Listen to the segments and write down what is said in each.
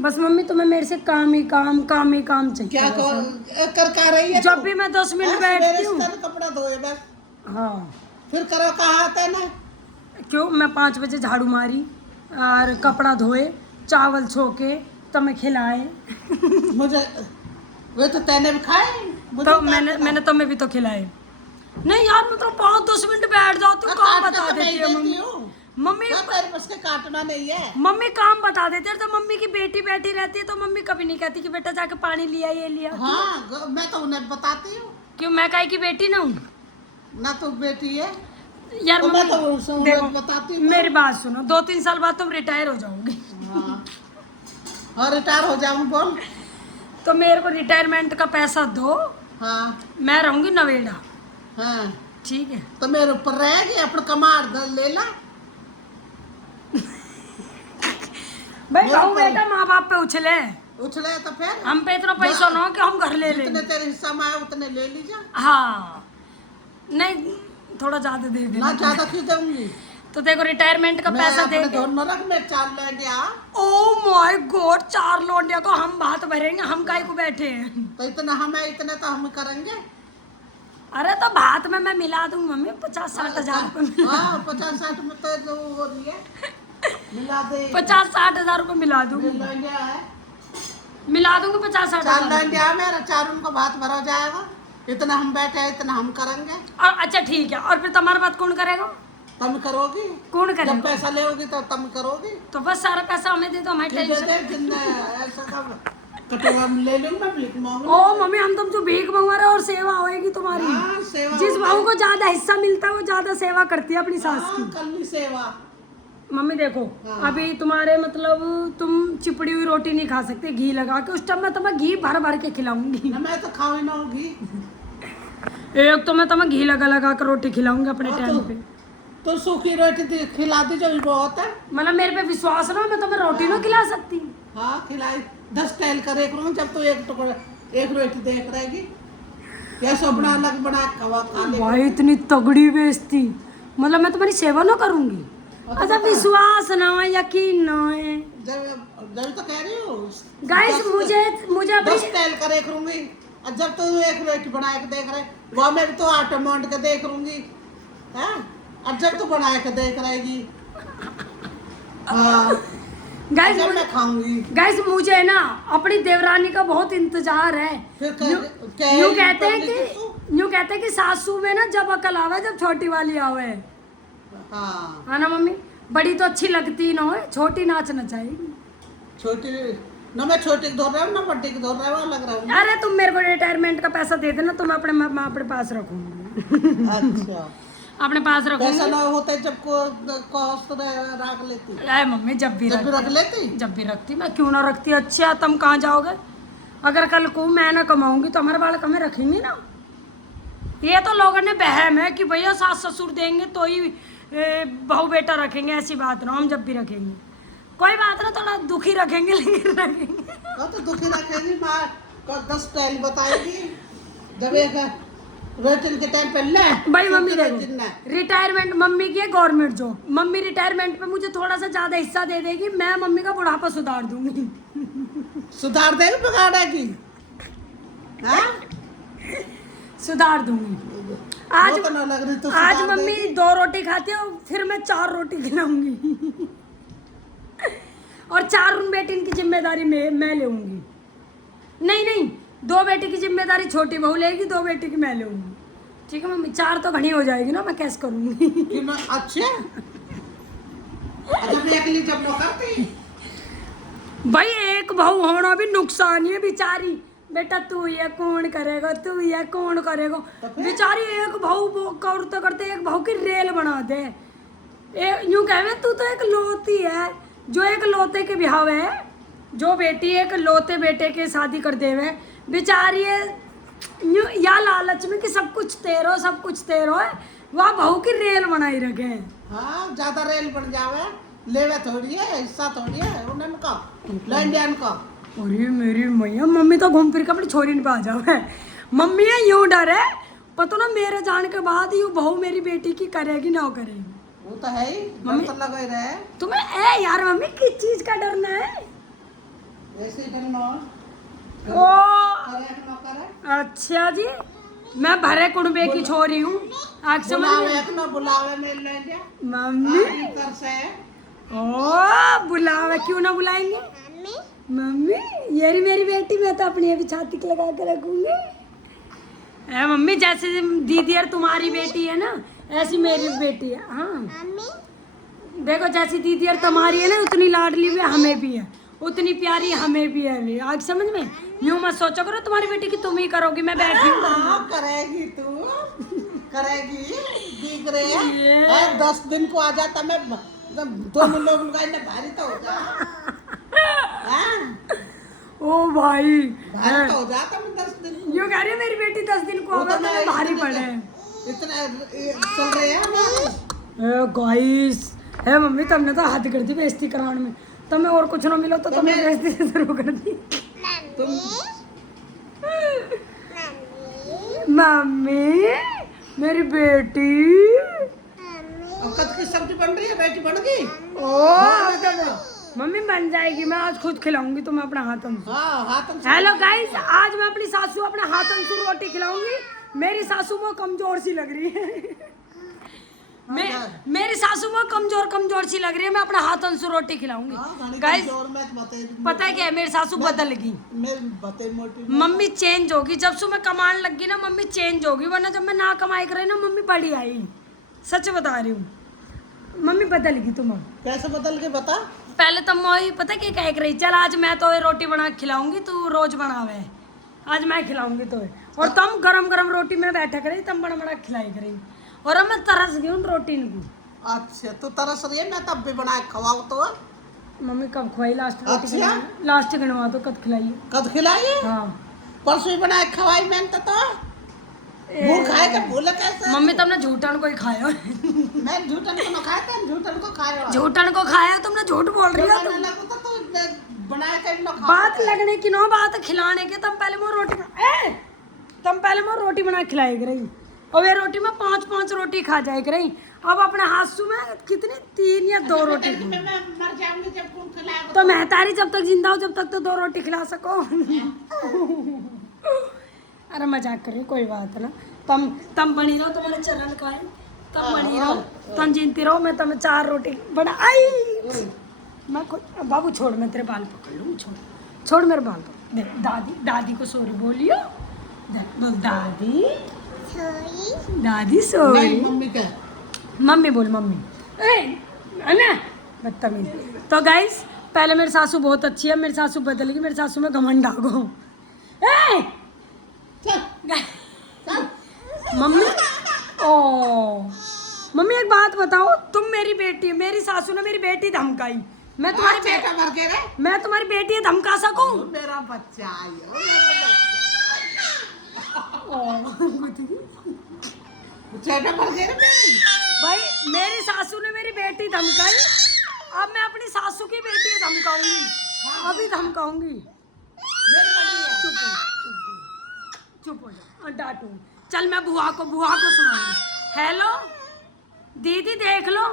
बस मम्मी तुम्हें मेरे से काम ही काम चाहिए। क्या कर रही है? जब भी मैं 10 मिनट बैठती हूँ कपड़ा धोए बस। हाँ फिर करो कहाँ आता है ना। क्यों मैं 5 बजे झाड़ू मारी और कपड़ा धोए चावल छोके तो मैं खिलाए। मुझे वो तो तैने भी खाए। तो मैंने तुम्हें भी तो खिलाए। नहीं यार मतलब 5-10 मिनट बैठ जाती हूँ काम बता देती है मम्मी। मम्मी उसके काटना नहीं है। मम्मी काम बता देते तो मम्मी की बेटी बैठी रहती है तो मम्मी कभी नहीं कहती कि बेटा जाके पानी लिया ये लिया। हाँ मैं तो उन्हें बताती हूँ। क्यों मैं काहे की बेटी ना हूँ? ना तो बेटी है यार तो मम्मी मैं तो देखो बताती हूँ। मेरी बात सुनो 2-3 साल बाद तुम रिटायर हो जाओगी। हाँ रिटायर हो जाऊँ बोल। तो मेरे को रिटायरमेंट का पैसा दो। हाँ मैं रहूंगी नवेड़ा। हाँ ठीक है तो मेरे ऊपर रहेगी अपने कमार ले ला। भाई बहू बेटा माँ बाप पे उछले तो फिर हम पे इतना पैसा ना हो कि हम घर ले लें। जितने तेरे हिस्सा में आए उतने ले लीजिए। हाँ नहीं थोड़ा ज्यादा दे देना। ना ज्यादा क्यों दूंगी? तो देखो रिटायरमेंट का पैसा दे के रख मैं 4 लौंडिया। ओह माय गॉड 4 लौंडिया को हम बात भरेंगे हम काहे को बैठे हैं? तो इतना हमें इतने तो हम करेंगे। अरे तो भात में मैं मिला दूंगी मम्मी 50-60 हजार रुपए। हाँ 50-60 में तो हो रही है। मिला दे 50-60 हजार रुपए मिला दूंगी। मिला दूंगी 50-60 4 हजार। लौंडिया मेरा 4 उनको भात भरा जाएगा। इतना हम बैठे हैं इतना हम करेंगे। और अच्छा ठीक है और फिर तुम्हारा बात कौन करेगा? तुम करोगी। कौन करेगा? जब पैसा लेओगी तो तुम करोगी। तो बस सारा पैसा हमें दे दो हमारी टेंशन। ऐसा कब कटोरा ले लूंगी मैं भीख मांग। ओ मम्मी हम तुम जो भीख मंगवा रहे हो और सेवा होएगी तुम्हारी। सेवा जिस बहू को ज्यादा हिस्सा मिलता है वो ज्यादा सेवा करती है अपनी सास की। कल सेवा। मम्मी देखो अभी तुम्हारे मतलब तुम चिपड़ी हुई रोटी नहीं खा सकते घी लगा के। उस टाइम मैं तुम्हें घी भर भर के खिलाऊंगी। मैं तो खाऊं ना घी। एक तो मैं तुम्हें घी लगा लगा कर रोटी खिलाऊंगी अपने टाइम पे। तो सूखी रोटी खिला दी जो बहुत है। मतलब मेरे पे विश्वास ना मैं तुम्हें रोटी ना खिला सकती। हाँ खिलाई 10 टहल कर एक रूम जब तो एक टुकड़ा एक रोटी देख रहेगी। या सोबना अलग बना खा ले। भाई इतनी तगड़ी बेइज्जती मतलब मैं तुम्हारी सेवा ना करूंगी। अच्छा विश्वास ना है यकीन ना है। जब तो कह रही हूँ गाइस मुझे 10 टहल कर एक रूंगी। और जब तो एक रोटी बना के देख रहे वह मैं तो आटा मोंड के देख लूंगी। हाँ अब जब तो बना के देख रहेगी। हाँ गाइस मुझे ना अपनी देवरानी का बहुत इंतजार है। यूँ कहते हैं कि सासू में ना जब अकल आवे जब छोटी वाली आवे। हाँ ना मम्मी बड़ी तो अच्छी लगती ना हो छोटी नाचना चाहिए। छोटी ना मैं छोटी को धो रहा हूँ ना बड्डी को धो रहा हूँ लग रहा हूँ। अरे तुम मेरे को रिटायरमेंट का पैसा दे देना तो मैं अपने पास रखूंगी। अच्छा अपने पास रखूंगी। पैसा ना होता जब को रख लेती। अरे मम्मी जब भी रख लेती जब भी रखती मैं क्यों ना रखती। अच्छा तुम कहाँ जाओगे? अगर कल को मैं ना कमाऊंगी तो हमारे बालक हमें रखेंगे ना। ये तो लोगों ने बहम है कि भैया सास ससुर देंगे तो ही बहू बेटा रखेंगे। ऐसी बात ना हम जब भी रखेंगे कोई बात ना थोड़ा दुखी रखेंगे लेकिन रखेंगे। तो दुखी रखेगी माँ 10 स्टाइल बताएगी जब एक रोटी के टाइम पे ले। भाई मम्मी देखो रिटायरमेंट मम्मी की है गवर्नमेंट जॉब। मम्मी रिटायरमेंट पे मुझे थोड़ा सा ज्यादा हिस्सा दे देगी मैं मम्मी का बुढ़ापा सुधार दूंगी। सुधार देगी बिगाड़ेगी? सुधार दूंगी। आज मम्मी 2 रोटी खाती है फिर मैं 4 रोटी खिलाऊंगी। और 4 उन बेटी की जिम्मेदारी मैं लूंगी। नहीं 2 बेटी की जिम्मेदारी छोटी बहू लेगी 2 बेटी की मैं लूंगी। ठीक है मम्मी 4 तो घनी हो जाएगी ना मैं कैसे करूंगी। अच्छा जब करती भाई एक बहू होना भी नुकसान है बेचारी। बेटा तू ये कौन करेगा बेचारी एक बहू करते करते एक बहू की रेल बना दे। यूं कहे तू तो एक लोती है जो एक लोते के ब्याह है। जो बेटी एक लोते बेटे के शादी कर देवे बेचारी या लालच में कि सब कुछ तेरो है वह बहू की रेल बनाई रखे। हाँ ज्यादा रेल बन जावे लेवे थोड़ी है हिस्सा थोड़ी है उन्हें का लैंडियन का। अरे मेरी मैया मम्मी तो घूम फिर के अपनी छोरी पे आ जावे। मम्मी है यूं डर है पता ना मेरे जाने के बाद यूं बहू मेरी बेटी की करेगी ना करेगी। वो तो है ही मम्मी तो लगा ही रहे। तुम्हें यार मम्मी किस चीज का डरना है? ऐसे करना ओ करे न करे अच्छा जी, मैं भरे कुड़बे की छोरी हूँ, आज समझ बुलावे में। एक न बुलावे मिल ले जा मम्मी कर से ओ बुलावा, क्यों ना बुलाएंगे मम्मी, ये रही मेरी बेटी, मैं तो अपनी अभी छाती के लगा के रखूंगी। है मम्मी, जैसे दीदी और तुम्हारी बेटी है ना, ऐसी मेरी बेटी है। हाँ देखो, जैसी दीदी और तुम्हारी है ना, उतनी लाडली भी हमें भी है, उतनी प्यारी हमें भी है अभी। आज समझ में, यूं मत सोचो करो तुम्हारी बेटी की तुम ही करोगी, मैं बैठी हूँ। हाँ करेगी तू करेगी दिख रहे ये। हैं 10 दिन को आ जाता मैं दोनों लोग लगाए ना भारी तो हो जा हाँ? ओ भाई, भारी तो हो जाता मैं 10 दिन को यूं कह रही है मेरी बेटी 10 दिन को वो होगा तो तो मैं भारी इतने- पड़े। इतना चल रहे हैं ना गाइस, है मम्मी, तुमने तो हद कर दी बेइज्जती कराने में। तुम्हें और कुछ ना मिलो तो तुमने बेइज्जती शुरू कर दी। तुम मम्मी, मेरी बेटी। और कद की सब्जी बन रही है बेटी बन गई ओ मम्मी बन जाएगी, मैं आज खुद खिलाऊंगी तुम्हें अपना हाथों से। हाँ हाथ हेलो गाइस, आज मैं अपनी सासू अपने हाथों से रोटी खिलाऊंगी। मेरी सासू वो कमजोर सी लग रही है। मेरी सासू वो कमजोर सी लग रही है, मैं अपने हाथों से रोटी खिलाऊंगी। गाइस पता है क्या है, मेरी सासू बदल गई, मोटी मम्मी चेंज होगी। जब से मैं कमाने लगी ना, मम्मी चेंज होगी, वरना जब मैं ना कमाई कर रही ना, मम्मी बड़ी आई। सच बता रही हूँ, मम्मी बदल गई। तुम कैसे बदल के बता पहले तुम वही पता क्या कह रही, चल आज मैं तो रोटी बना के खिलाऊंगी, तू रोज बनावे, आज मैं खिलाऊंगी तो। और तुम गरम गरम रोटी में बैठा करी, तुम बड़ा बड़ा खिलाई करी, और अब मैं तरस गई उन रोटी को। अच्छा तू तरस रही है मैं तब भी बना के खवाऊं तो मम्मी कब खवाई लास्ट रोटी? अच्छा? लास्ट गिनवा तो कब खिलाई? कद खिलाई हाँ परसों ही बना के खवाई मैंने तो भूल खाए तो भूल कैसे मम्मी, तुमने झूठन को ही खाया। मैं झूठन को ना खाया था झूठन को खाया झूठन को खाया, तुमने झूठ बोल रही हो तुम। तो बनाए कर ना खा बात लगने की नो बात खिलाने के। तुम पहले मोर रोटी तुम पहले मोर रोटी बना के खिलाई रही, और ये रोटी में 5 रोटी खा जाए रही। अब अपने हाथ में कितनी 3 या 2 रोटी मैं मर जाऊंगी जब कौन खिलाएगा तो मैं तारी जब तक जिंदा हूँ, जब तक तो 2 रोटी खिला सको। अरे मजाक कर रही, कोई बात ना। तुम बनी रहो, तुम्हारे चरण का है, तुम बनी रहो, तुम जीती रहो, मैं तुम्हें 4 रोटी बना आई। मैं खुद बाबू छोड़, मैं तेरे बाल पकड़ लूँ, छोड़ मेरे बाल पकड़। देख दादी को सॉरी बोलियो, बोल दादी सॉरी। नहीं मम्मी का मम्मी बोल मम्मी, है ना बदतमीज। तो गाइस, पहले मेरी सासू बहुत अच्छी है, मेरी सासू बदल गई, मेरी सासू में घमंड आ गो। मम्मी ओ मम्मी एक बात बताओ, तुम मेरी बेटी, मेरी सासू ने मेरी बेटी धमकाई, मैं तुम्हारी चेटा भर के रे मैं तुम्हारी बेटी धमका सकूं? मेरा बच्चा आयो चेटा भर के रे मेरी भाई मेरी सासू ने मेरी बेटी धमकाई, अब मैं अपनी सासू की बेटी धमकाऊंगी, अभी धमकाऊंगी। चुप हो जा, डांटू। चल मैं बुआ को सुनाऊंगी। हेलो दीदी, देख लो,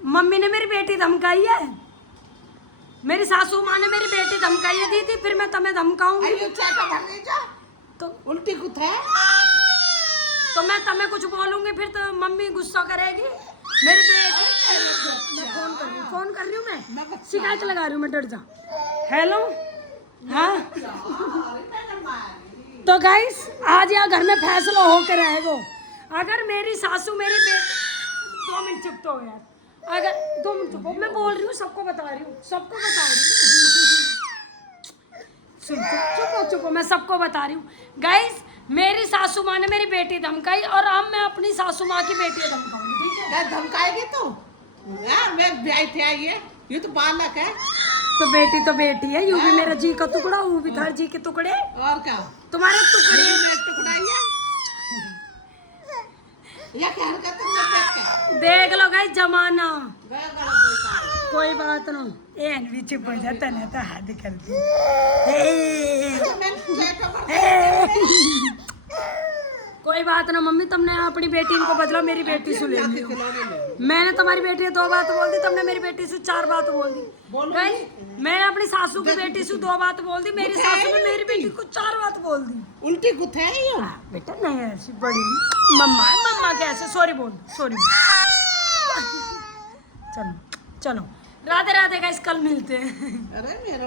मम्मी ने मेरी बेटी धमकाई है, मेरी सासू माँ ने मेरी बेटी धमकाई है दीदी, फिर मैं तुम्हें धमकाऊंगी तो उल्टी कुछ है तो मैं तुम्हें कुछ बोलूंगी, फिर तो मम्मी गुस्सा करेगी। मेरी बेटी, मैं फोन कर रही हूँ, मैं शिकायत लगा रही हूँ, मैं डर जा। हेलो हाँ, तो गाइस आज यहाँ घर में फैसला होकर रहेगा। अगर मेरी सासू मेरी बेटी 2 मिनट चुप तो हो यार, अगर 2 मिनट चुप हो, मैं बोल रही हूँ, सबको बता रही हूँ, चुप हो, मैं सबको बता रही हूँ। गाइस मेरी सासू माँ ने मेरी बेटी धमकाई, और अब मैं अपनी सासू माँ की बेटी धमकाऊंगी, ठीक है? धमकाएगी तो मैं ब्याह थे आई है, ये तो बालक है तो बेटी है, यू भी मेरा जी का टुकड़ा, वो भी था जी के टुकड़े, और क्या तुम्हारे टुकड़े में टुकड़ा ही है या क्या हरकत है देख लो गाइस जमाना। गया गलत कोई बात ना, एन भी चुप हो जाता ना तो हद कर दी। कोई बात ना मम्मी, तुमने अपनी बेटी को बदला, मेरी बेटी सुन लेंगे। मैंने तुम्हारी बेटी से 2 बात बोल दी, तुमने मेरी बेटी से 4 बात बोल दी। Guys, मैंने अपनी सासू की बेटी से 2 बात बोल दी, मेरी सासू ने मेरी बेटी को 4 बात बोल दी। उल्टी कुछ है ये बेटा नहीं ऐसी बड़ी मम्मा कैसे सॉरी बोल चलो चलो राधे राधे गाइस, कल मिलते हैं। अरे मेरा